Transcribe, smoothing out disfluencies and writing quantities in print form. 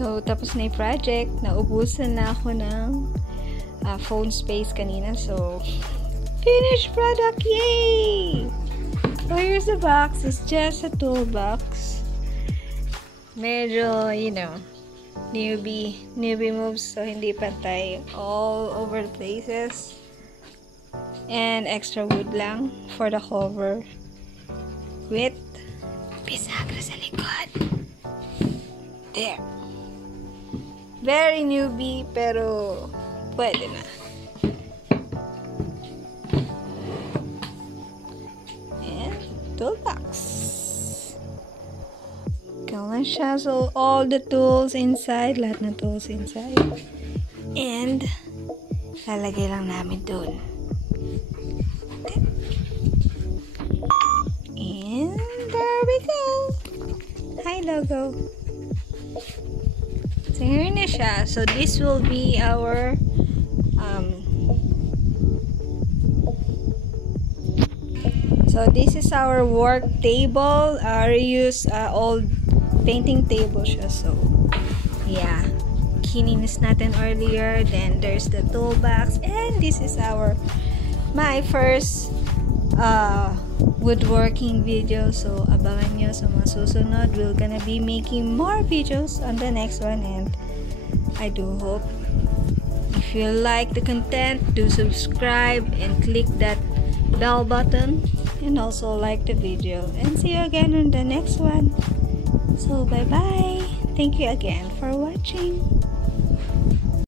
So, tapos na yung project. Naubusan na ako ng phone space kanina. So, Finished product! Yay! So here's the box. It's just a toolbox. Medyo, you know, newbie moves, so hindi pantay all over the places. And extra wood lang for the cover with bisagra sa likod. There. Very newbie, pero pwede na. And toolbox. Ganun siya. So, all the tools inside. Lahat ng tools inside. And, lalagay lang namin dun. And, there we go. Hi, logo. So, here na siya. So, this will be our so, this is our work table. Reuse old painting table siya. So, yeah. Kininis natin earlier. Then, there's the toolbox. And this is my first woodworking video. So, abangan nyo sa mga susunod. We're gonna be making more videos on the next one. And I do hope if you like the content, do subscribe and click that bell button. And also like the video. And see you again on the next one. So, bye-bye. Thank you again for watching.